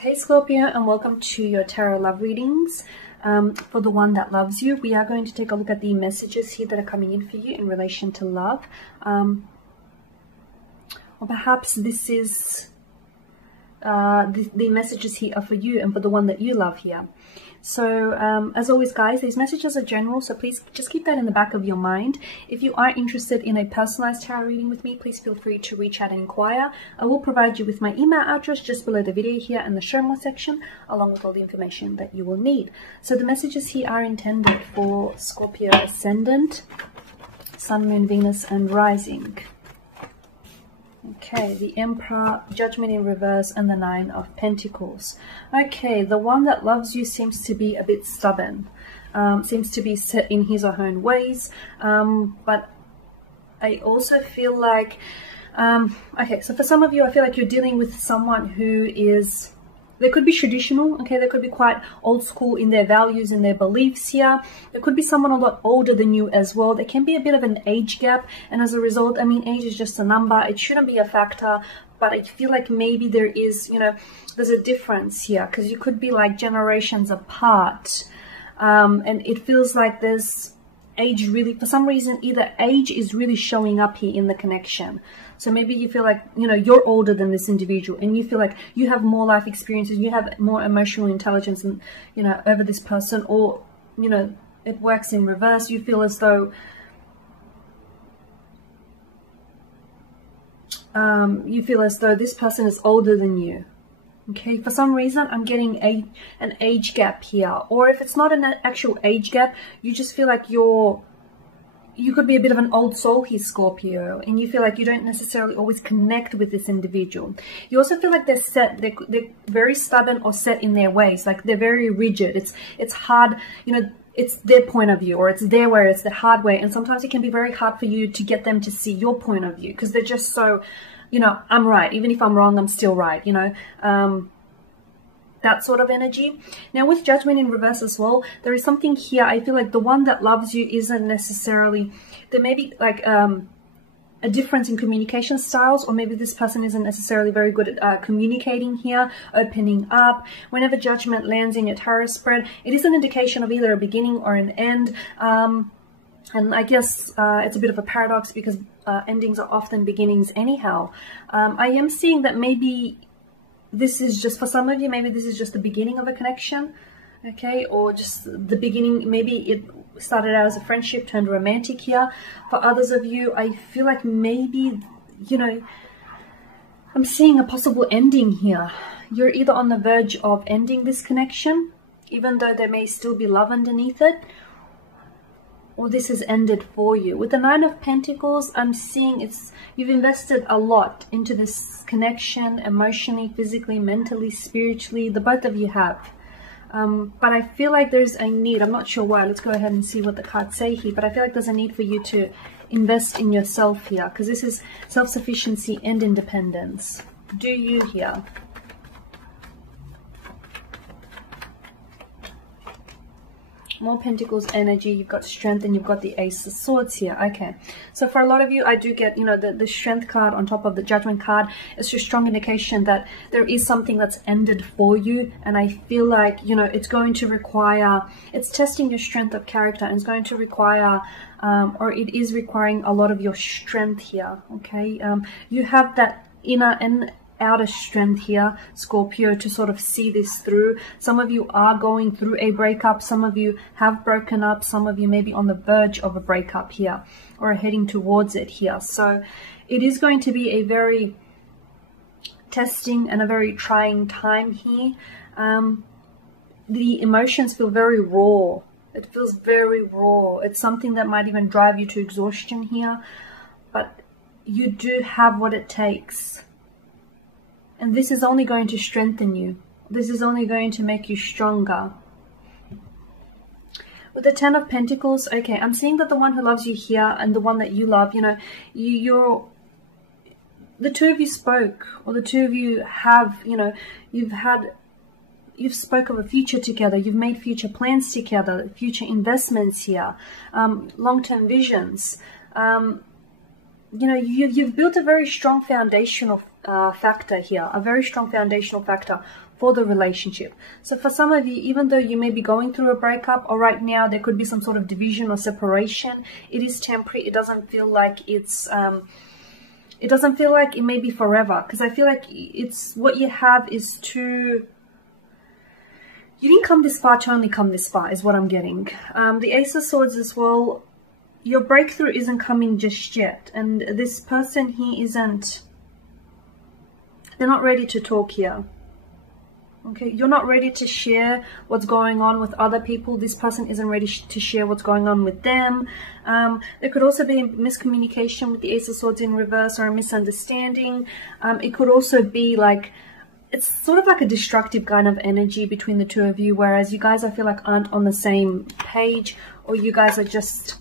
Hey Scorpio, and welcome to your tarot love readings. For the one that loves you, we are going to take a look at the messages here that are coming in for you in relation to love. Or perhaps this is the messages here are for you and for the one that you love here. So as always guys, these messages are general, so please just keep that in the back of your mind. If you are interested in a personalized tarot reading with me, please feel free to reach out and inquire. I will provide you with my email address just below the video here in the show more section, along with all the information that you will need. So the messages here are intended for Scorpio ascendant, Sun, Moon, Venus and Rising. Okay, the Emperor, Judgment in reverse, and the Nine of Pentacles. Okay, the one that loves you seems to be a bit stubborn, seems to be set in his or her own ways, but I also feel like, okay, so for some of you, I feel like you're dealing with someone who is, they could be traditional, okay, they could be quite old school in their values and their beliefs here. There could be someone a lot older than you as well. There can be a bit of an age gap, and as a result, I mean, age is just a number. It shouldn't be a factor, but I feel like maybe there is, you know, there's a difference here because you could be like generations apart, and it feels like there's age really, for some reason, either age is really showing up here in the connection. So maybe you feel like, you know, you're older than this individual and you feel like you have more life experiences, you have more emotional intelligence and, you know, over this person, or, you know, it works in reverse. You feel as though this person is older than you. Okay, for some reason, I'm getting an age gap here. Or if it's not an actual age gap, you just feel like you could be a bit of an old soul here, Scorpio, and you feel like you don't necessarily always connect with this individual. You also feel like they're set, they're very stubborn or set in their ways, like they're very rigid. It's hard, you know, it's their point of view, or it's their way, it's the hard way, and sometimes it can be very hard for you to get them to see your point of view because they're just so, you know, I'm right. Even if I'm wrong, I'm still right, you know. That sort of energy. Now with Judgment in reverse as well, there is something here. I feel like the one that loves you isn't necessarily, there may be like a difference in communication styles, or maybe this person isn't necessarily very good at communicating here, opening up. Whenever Judgment lands in your tarot spread, it is an indication of either a beginning or an end. And I guess it's a bit of a paradox because endings are often beginnings anyhow. I am seeing that maybe this is just, for some of you, maybe this is just the beginning of a connection, okay? Or just the beginning, maybe it started out as a friendship, turned romantic here. For others of you, I feel like maybe, you know, I'm seeing a possible ending here. You're either on the verge of ending this connection, even though there may still be love underneath it, or this has ended for you. With the Nine of Pentacles, I'm seeing you've invested a lot into this connection, emotionally, physically, mentally, spiritually. The both of you have. But I feel like there's a need. I'm not sure why. Let's go ahead and see what the cards say here. But I feel like there's a need for you to invest in yourself here, because this is self-sufficiency and independence. Do you here? More Pentacles energy, you've got strength, and you've got the Ace of Swords here. Okay, so for a lot of you, I do get, you know, the strength card on top of the Judgment card. It's just strong indication that there is something that's ended for you, and I feel like, you know, it's going to require, it's testing your strength of character, and it's going to require, or it is requiring a lot of your strength here, okay? You have that inner and outer strength here, Scorpio, to sort of see this through. Some of you are going through a breakup, some of you have broken up, some of you may be on the verge of a breakup here, or heading towards it here. So it is going to be a very testing and a very trying time here. The emotions feel very raw. It feels very raw. It's something that might even drive you to exhaustion here, but you do have what it takes. And this is only going to strengthen you. This is only going to make you stronger. With the Ten of Pentacles, okay, I'm seeing that the one who loves you here and the one that you love, you know, the two of you spoke, or the two of you have, you know, you've spoke of a future together, you've made future plans together, future investments here, long-term visions. You know, you've built a very strong foundation of factor here, a very strong foundational factor for the relationship. So for some of you, even though you may be going through a breakup, or right now there could be some sort of division or separation, it is temporary. It doesn't feel like it's it doesn't feel like it may be forever, because I feel like it's what you have is too, you didn't come this far to only come this far, is what I'm getting. The Ace of Swords as well, your breakthrough isn't coming just yet, and this person here isn't, they're not ready to talk here. Okay, you're not ready to share what's going on with other people. This person isn't ready to share what's going on with them. There could also be miscommunication with the Ace of Swords in reverse, or a misunderstanding. It could also be like, it's sort of like a destructive kind of energy between the two of you, whereas you guys, I feel like, aren't on the same page, or you guys are just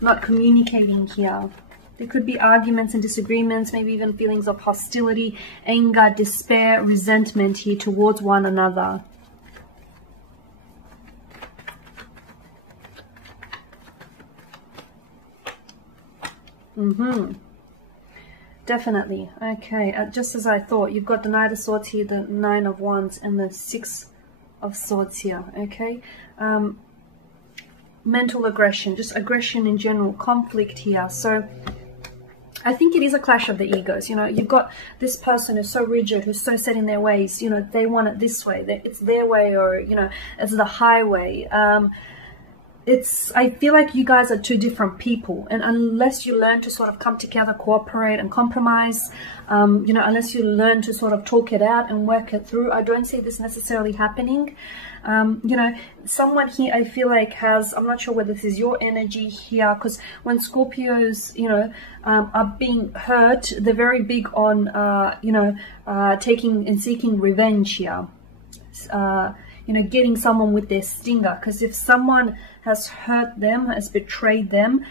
not communicating here. There could be arguments and disagreements, maybe even feelings of hostility, anger, despair, resentment here towards one another. Definitely. Okay, just as I thought, you've got the Knight of Swords here, the Nine of Wands, and the Six of Swords here, okay? Mental aggression, just aggression in general, conflict here. So I think it is a clash of the egos. You know, you've got this person who's so rigid, who's so set in their ways. You know, they want it this way, it's their way, or, you know, it's the highway. I feel like you guys are two different people, and unless you learn to sort of come together, cooperate and compromise, you know, unless you learn to sort of talk it out and work it through, I don't see this necessarily happening. You know, someone here I feel like has, I'm not sure whether this is your energy here, because when Scorpios, you know, are being hurt, they're very big on, you know, taking and seeking revenge here. You know, getting someone with their stinger, because if someone has hurt them, has betrayed them,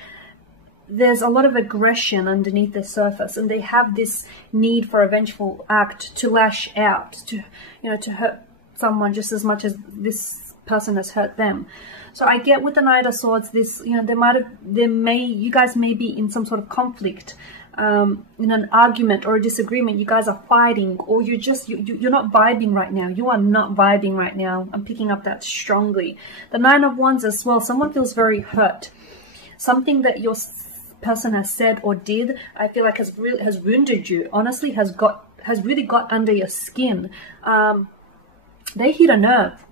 there's a lot of aggression underneath the surface, and they have this need for a vengeful act to lash out, to, you know, to hurt someone just as much as this person has hurt them. So I get with the Knight of Swords, this, you know, you guys may be in some sort of conflict, in an argument or a disagreement. You guys are fighting, or you're just, you're not vibing right now. You are not vibing right now. I'm picking up that strongly. The Nine of Wands as well, someone feels very hurt. Something that your person has said or did, I feel like has wounded you, honestly, has really got under your skin. They hit a nerve.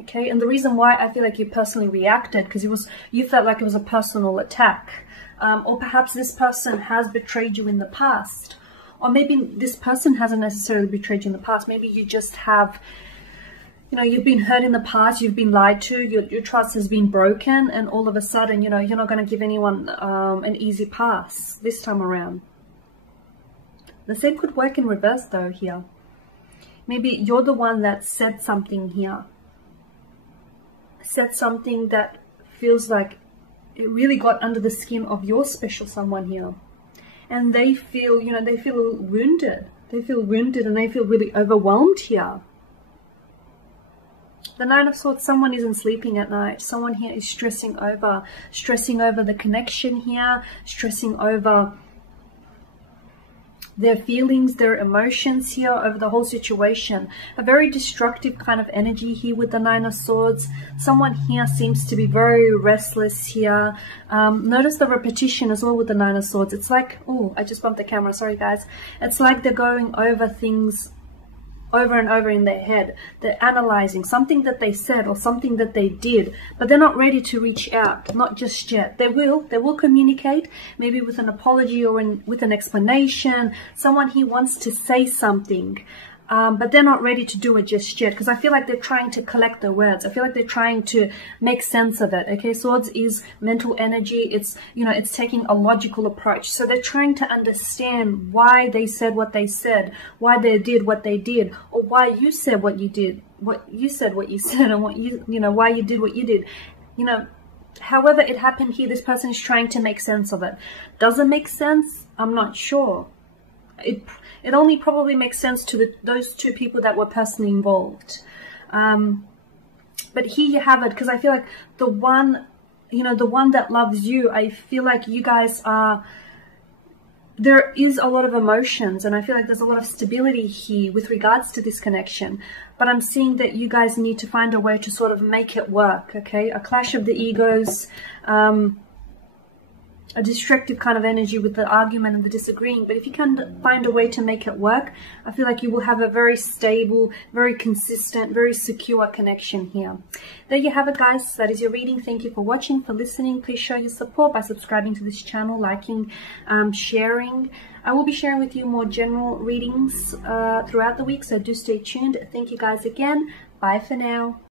Okay, and the reason why I feel like you personally reacted, because you felt like it was a personal attack. Or perhaps this person has betrayed you in the past. Or maybe this person hasn't necessarily betrayed you in the past. Maybe you just have, you know, you've been hurt in the past, you've been lied to, your trust has been broken, and all of a sudden, you know, you're not going to give anyone an easy pass this time around. The same could work in reverse though here. Maybe you're the one that said something here. Said something that feels like it really got under the skin of your special someone here. And they feel, you know, they feel wounded. They feel wounded and they feel really overwhelmed here. The Nine of Swords, someone isn't sleeping at night. Someone here is stressing over the connection here, stressing over their feelings, their emotions here, over the whole situation. A very destructive kind of energy here with the Nine of Swords. Someone here seems to be very restless here. Notice the repetition as well with the Nine of Swords. It's like, oh, I just bumped the camera, sorry guys. It's like they're going over things over and over in their head. They're analyzing something that they said or something that they did, but they're not ready to reach out, not just yet. They will communicate, maybe with an apology or with an explanation. Someone here wants to say something, but they're not ready to do it just yet, because I feel like they're trying to collect their words. I feel like they're trying to make sense of it. Okay, Swords is mental energy. It's, you know, it's taking a logical approach. So they're trying to understand why they said what they said, why they did what they did, or why you said what you did, what you said, and what you know, why you did what you did. You know, however it happened here, this person is trying to make sense of it. Does it make sense? I'm not sure. It only probably makes sense to those two people that were personally involved. But here you have it, because I feel like the one, you know, the one that loves you, I feel like you guys are, there is a lot of emotions, and I feel like there's a lot of stability here with regards to this connection. But I'm seeing that you guys need to find a way to sort of make it work, okay? A clash of the egos, a destructive kind of energy with the argument and the disagreeing. But if you can find a way to make it work, I feel like you will have a very stable, very consistent, very secure connection here. There you have it, guys. That is your reading. Thank you for watching, for listening. Please show your support by subscribing to this channel, liking, sharing. I will be sharing with you more general readings throughout the week, so do stay tuned. Thank you guys again. Bye for now.